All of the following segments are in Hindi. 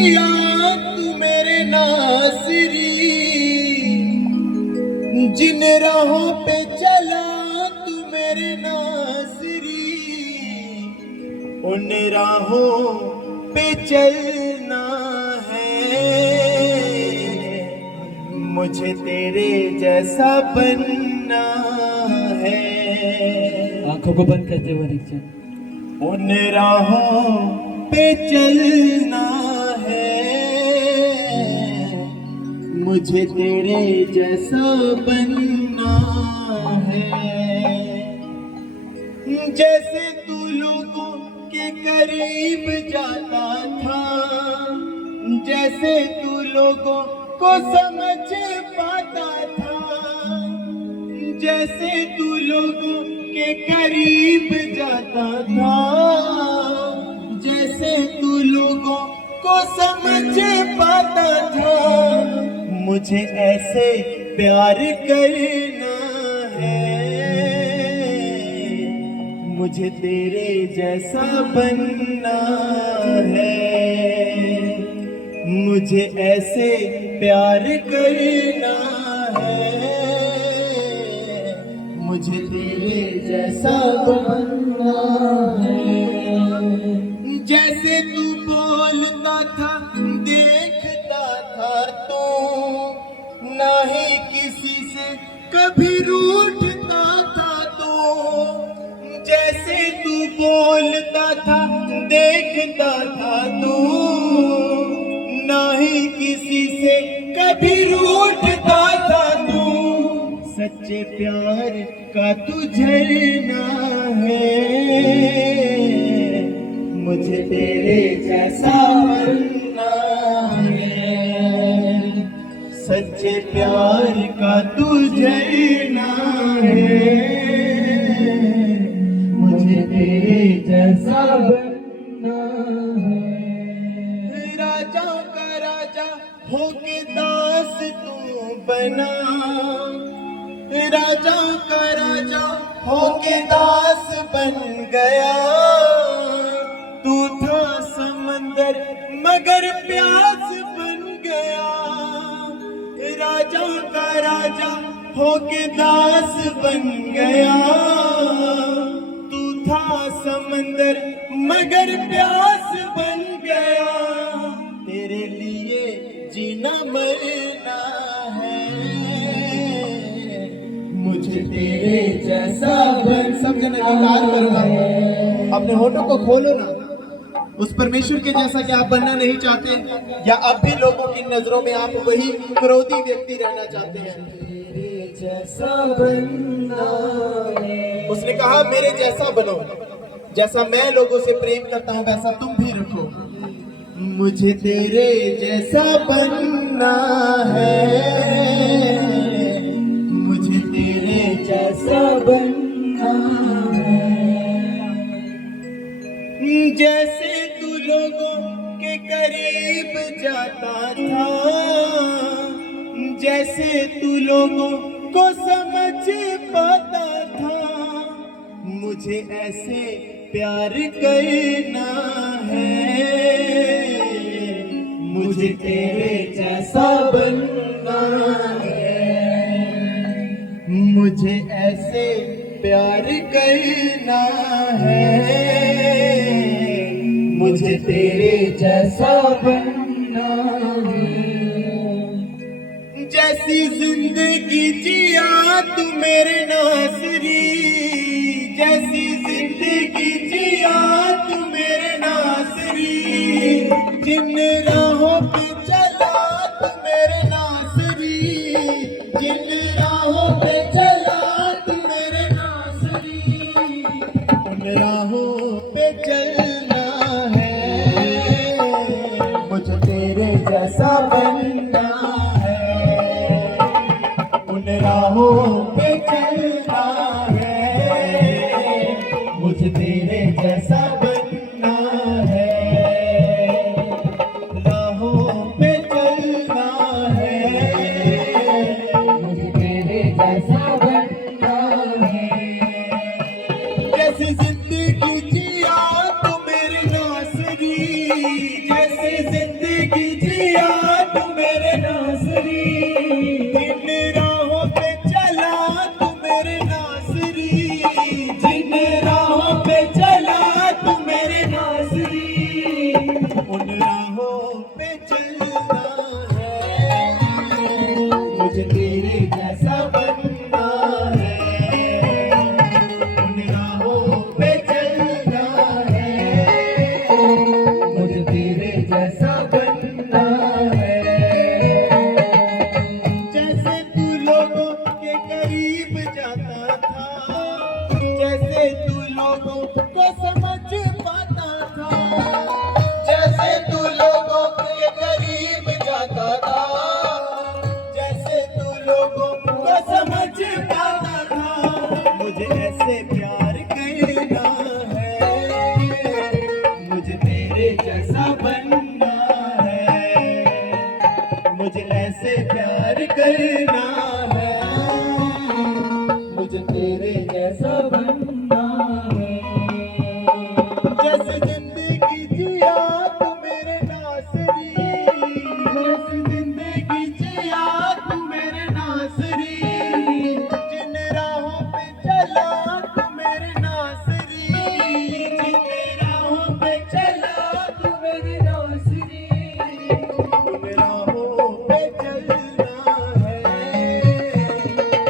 जिया तू मेरे नासरी, जिन राहों पे चला तू मेरे नासरी, उन राहों पे चलना है, मुझे तेरे जैसा बनना है। आंखों को बंद करते हुए दीजिए। उन राहों पे चलना है, मुझे तेरे जैसा बनना है। जैसे तू लोगों के करीब जाता था, जैसे तू लोगों को समझ पाता था, जैसे तू लोगों के करीब जाता था, जैसे तू लोगों को समझ पाता था, मुझे ऐसे प्यार करना है, मुझे तेरे जैसा बनना है, मुझे ऐसे प्यार करना है, मुझे तेरे जैसा बनना है। जैसे तू बोलता था देखता था तो, ना ही किसी से कभी रूठता था तो, जैसे तू बोलता था देखता था तो, ना ही किसी से कभी रूठता था तू, सच्चे प्यार का तू झरना है, मुझे तेरे जैसा बनना है, सच्चे प्यार का तू झरना है, मुझे तेरे जैसा बनना है। राजा का राजा होके दास तू बना, राजा का राजा होके दास बन गया, तू था समंदर मगर प्यास बन गया, राजा का राजा होके दास बन गया, तू था समंदर मगर प्यास बन गया, तेरे लिए जीना मरना है, मुझे तेरे जैसा बन। सब जन विकार करूंगा, अपने होठों को खोलो ना, उस परमेश्वर के जैसा कि आप बनना नहीं चाहते, या अब भी लोगों की नजरों में आप वही क्रोधी व्यक्ति रहना चाहते हैं। तेरे जैसा बनना है। उसने कहा मेरे जैसा बनो, जैसा मैं लोगों से प्रेम करता हूं वैसा तुम भी रखो, मुझे तेरे जैसा बनना है, मुझे तेरे जैसा बनना है। जैसे तू लोगों के करीब जाता था, जैसे तू लोगों को समझ पाता था, मुझे ऐसे प्यार करना है, मुझे तेरे जैसा बनना है, मुझे ऐसे प्यार करना है, मुझे तेरे जैसा बनना है। जैसी जिंदगी जिया तू मेरे नासरी, जैसी जिंदगी जिया तू मेरे नासरी, जिन राहों पे चला तू मेरे नासरी, जिन राहों पे चला तू मेरे नासरी, उन राहों पे चलना है, मुझे तेरे जैसा बनना है, उन राहों पे चलना है, मुझे तेरे जैसा बनना है, राहों पे चलना है, मुझे तेरे जैसा बनना है। जैसी जिंदगी जिया तू मेरी नासरी, जैसी जिंदगी जिया तू मेरे नासरी, जिन राहों पे चला तू मेरे नासरी, जिन राहों पे चला तू मेरे नासरी, उन राहों पे चलना है, मुझे तेरे जैसा बनना है, उन राहों पे चलना है, मुझे तेरे जैसा बनना है। जैसे तू लोगों के करीब जाता था, जैसे तू लोगों को समझ पाता था, जैसे तू लोगों के करीब जाता था, जैसे तू लोगों को समझ पाता था, मुझे ऐसे प्यार करना है, मुझे तेरे जैसा बनना है, मुझे ऐसे प्यार करना है, मुझे तेरे जैसा बनना है। जैसे जिंदगी जिया तू मेरे नासरी, जैसे जिंदगी जिया तू मेरे नासरी, जिन राहों पे चला तू मेरे नासरी, जिन राहों पे चला तू मेरे नासरी, उन राहों पे चलना है,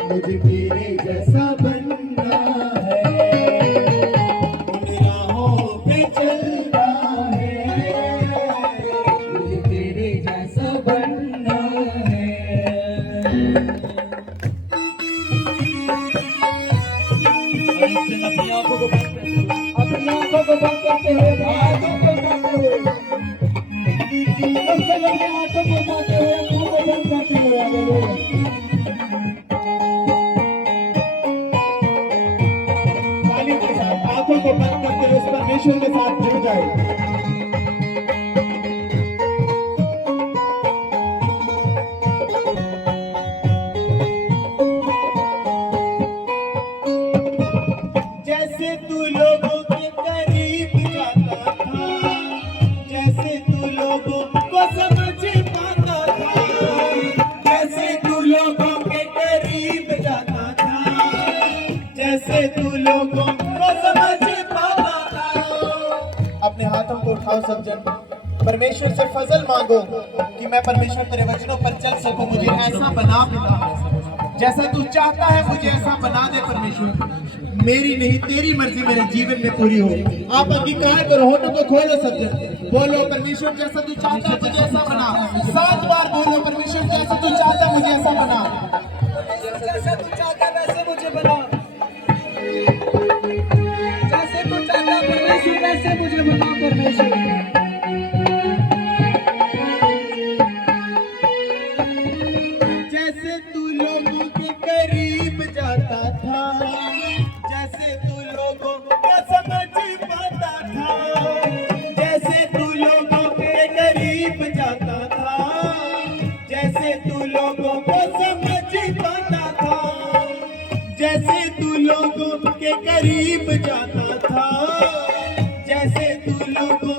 मुझे तेरे जैसा बनना है, उन राहों पे चलना है, मुझे तेरे जैसा बनना है। वरिक चंद अपनी आंखों को बंद करते हुए, अपनी आंखों को बंद करते हुए, हाथों को उठाते हुए, सबसे पहले आंखों को उठाते हुए, मुंह को बंद करते हुए आगे बढ़ो। ताली के साथ आंखों को बंद करते हुए उस परमेश्वर के साथ जुड़ जाए। जैसे तू लोगों के करीब जाता था, जैसे तू लोगों को समझ पाता था, जैसे तू लोगों के करीब जाता था, जैसे तू लोगों को समझ पाता था। अपने हाथों को उठाओ सब जन, परमेश्वर से फजल मांगो कि मैं परमेश्वर तेरे वचनों पर चल सकूं, मुझे ऐसा बना पिता, जैसा तू चाहता है मुझे ऐसा बना दे परमेश्वर, मेरी नहीं तेरी मर्जी मेरे जीवन में पूरी हो। आप अंगीकार करो, होठों को खोलो सब जन, बोलो परमेश्वर जैसा तू चाहता है मुझे ऐसा बना। 7 बार बोलो परमेश्वर जैसा तू चाहता है मुझे ऐसा बना, जैसा तू चाहता है वैसे मुझे बना, जैसे तू चाहता है परमेश्वर वैसे मुझे बना परमेश्वर। जैसे तू लोगों के करीब जाता था, जैसे तू लोगों को समझ पाता था, जैसे तू लोगों के करीब जाता था, जैसे तू लोगों को समझ पाता था, जैसे तू लोगों के करीब जाता था, जैसे तू लोगों